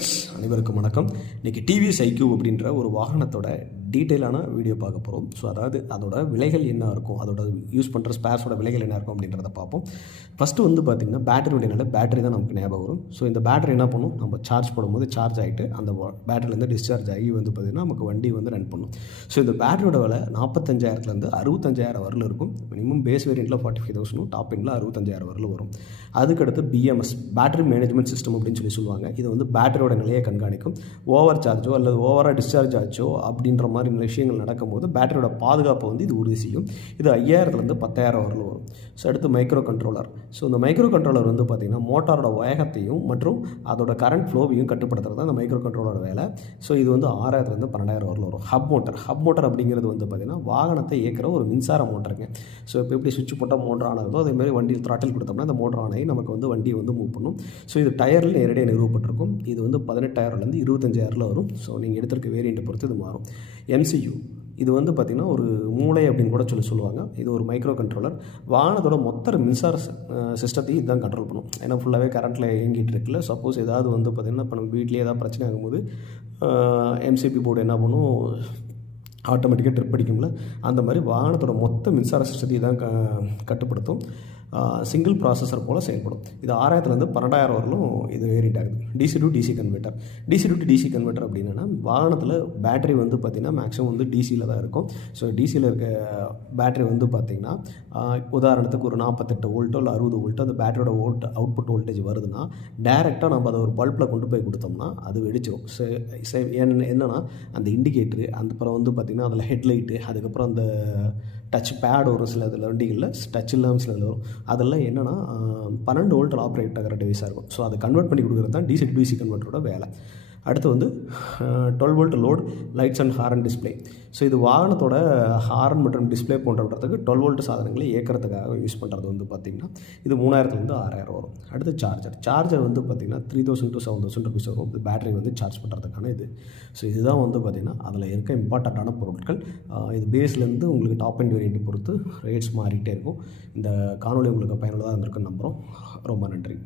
Friends, அனைவருக்கும் வணக்கம். இன்றைக்கி டிவிஎஸ் ஐக்யூ அப்படின்ற ஒரு வாகனத்தோட டீட்டெயிலான வீடியோ பார்க்க போகிறோம். ஸோ அதாவது அதோட விலைகள் என்ன இருக்கும், அதோட யூஸ் பண்ணுற ஸ்பேர்ஸோட விலைகள் என்ன இருக்கும் அப்படின்றத பார்ப்போம். ஃபஸ்ட்டு வந்து பார்த்திங்கன்னா பேட்டரியோட பேட்டரி தான் நமக்கு ஞாபகம் வரும். ஸோ இந்த பேட்டரி என்ன பண்ணும், நம்ம சார்ஜ் போடும்போது சார்ஜ் ஆகிட்டு அந்த பேட்டரிலேருந்து டிஸ்சார்ஜ் ஆகி வந்து பார்த்திங்கன்னா நமக்கு வண்டி வந்து ரன் பண்ணும். ஸோ இந்த பேட்டரியோட விலை 45,000 65,000 வரலும் இருக்கும். மினிமம் பேஸ் வேரியண்ட்டில் 45,000, டாப் எண்டில் 65,000 வரலும் வரும். அதுக்கடுத்து பிஎம்எஸ், பேட்டரி மேனேஜ்மெண்ட் சிஸ்டம் அப்படின்னு சொல்லுவாங்க. இது வந்து பேட்டரியோட நிலையை கண்காணிக்கும். ஓவர் சார்ஜோ அல்லது ஓவராக டிஸ்சார்ஜ் ஆச்சோ அப்படின்ற மாதிரி விஷயங்கள் நடக்கும்போது பேட்டரியோட பாதுகாப்பை வந்து இது உறுதி செய்யும். இது 5,000 10,000 வரலும் வரும். ஸோ அடுத்து மைக்ரோ கண்ட்ரோலர். ஸோ இந்த மைக்ரோ கண்ட்ரோலர் வந்து பார்த்திங்கன்னா மோட்டாரோட வேகத்தையும் மற்றும் அதோட கரண்ட் ஃப்ளோவையும் கட்டுப்படுத்துறது தான் இந்த மைக்ரோ கண்ட்ரோலரோட வேலை. ஸோ இது வந்து 6,000 12,000 வரலும் வரும். ஹப் மோட்டர் அப்படிங்கிறது வந்து பார்த்திங்கன்னா வாகனத்தை இயக்கிற ஒரு மின்சார மோட்டருங்க. ஸோ இப்போ எப்படி சுவிட்ச் போட்டால் மோட்டர் ஆன் ஆகுதோ அதேமாதிரி வண்டியில் த்ராட்டில் கொடுத்தோம்னா இந்த மோட்டர் ஆன் ஆகி நமக்கு வந்து வண்டியை வந்து மூவ் பண்ணும். ஸோ இது டயரில் நேரடியாக நிறுவப்பட்டிருக்கும். இது வந்து 18,000 25,000 வரும். ஸோ நீங்கள் எடுத்திருக்க வேரியண்ட்டை பொறுத்து இது மாறும். MCU, இது வந்து பார்த்திங்கன்னா ஒரு மூளை அப்படின்னு கூட சொல்லுவாங்க. இது ஒரு மைக்ரோ கண்ட்ரோலர். வாகனத்தோட மொத்த மின்சார சிஸ்டத்தையும் இதுதான் கண்ட்ரோல் பண்ணும். ஏன்னா ஃபுல்லாகவே கரண்ட்டில் இயங்கிட்டு இருக்குல்ல. சப்போஸ் ஏதாவது வந்து பார்த்திங்கன்னா இப்போ நம்ம வீட்லேயே ஏதாவது பிரச்சனை ஆகும்போது MCB போர்டு என்ன பண்ணும், ஆட்டோமேட்டிக்காக ட்ரிப் அடிக்கும்ல, அந்த மாதிரி வாகனத்தோட மொத்த மின்சார சிஸ்டத்தையும் தான் கட்டுப்படுத்தும். சிங்கிள் ப்ராசஸர் போல் செயல்படும். இது 6,000 12,000 வரலும் இது வேரியண்ட் ஆகுது. DC to DC converter. DC to DC converter அப்படின்னா வாகனத்தில் பேட்டரி வந்து பார்த்திங்கன்னா மேக்ஸிமம் வந்து டிசியில் தான் இருக்கும். ஸோ டிசியில் இருக்க பேட்டரி வந்து பார்த்திங்கன்னா உதாரணத்துக்கு ஒரு 48 வோல்ட்டோ இல்லை 60 வோல்ட்டோ அந்த பேட்டரியோட அவுட்புட் வோல்டேஜ் வருதுன்னா டேரெக்டாக நம்ம அதை ஒரு பல்பில் கொண்டு போய் கொடுத்தோம்னா அது வெடிச்சிடும். என்னென்னா அந்த இண்டிகேட்டரு, அந்த அப்புறம் வந்து பார்த்திங்கன்னா அதில் ஹெட்லைட்டு, அதுக்கப்புறம் அந்த டச் பேட் வரும். சில இதில் வண்டிகளில் டச் இல்லாமல் சில வரும். அதெல்லாம் என்னென்னா 12 வோல்ட்டில் ஆப்ரேட் ஆகிற டிவைஸாக இருக்கும். ஸோ அதை கன்வெர்ட் பண்ணி கொடுக்குறது தான் DC to DC கன்வெர்ட்டரோட வேலை. அடுத்து வந்து 12 volt load lights and horn display. So இது வாகனத்தோட ஹாரன் மற்றும் டிஸ்பிளே போன்றவற்றுக்கு 12 வோல்ட் சாதனங்களை இயக்கிறதுக்காக யூஸ் பண்ணுறது வந்து பார்த்திங்கன்னா இது 3,000 6,000 வரும். அடுத்து சார்ஜர் வந்து பார்த்திங்கன்னா 3,000 to 7,000 ருபீஸ் வரும். இது பேட்டரி வந்து சார்ஜ் பண்ணுறதுக்கான இது. ஸோ இதுதான் வந்து பார்த்திங்கன்னா அதில் இருக்க இம்பார்ட்டண்ட்டான பொருட்கள். இது பேஸ்லேருந்து உங்களுக்கு டாப் அண்ட் வேரியண்ட்டு பொறுத்து ரேட்ஸ் மாறிக்கிட்டே இருக்கும். இந்த காணொலி உங்களுக்கு பயனுள்ளதாக இருந்திருக்குன்னு நம்புகிறோம். ரொம்ப நன்றி.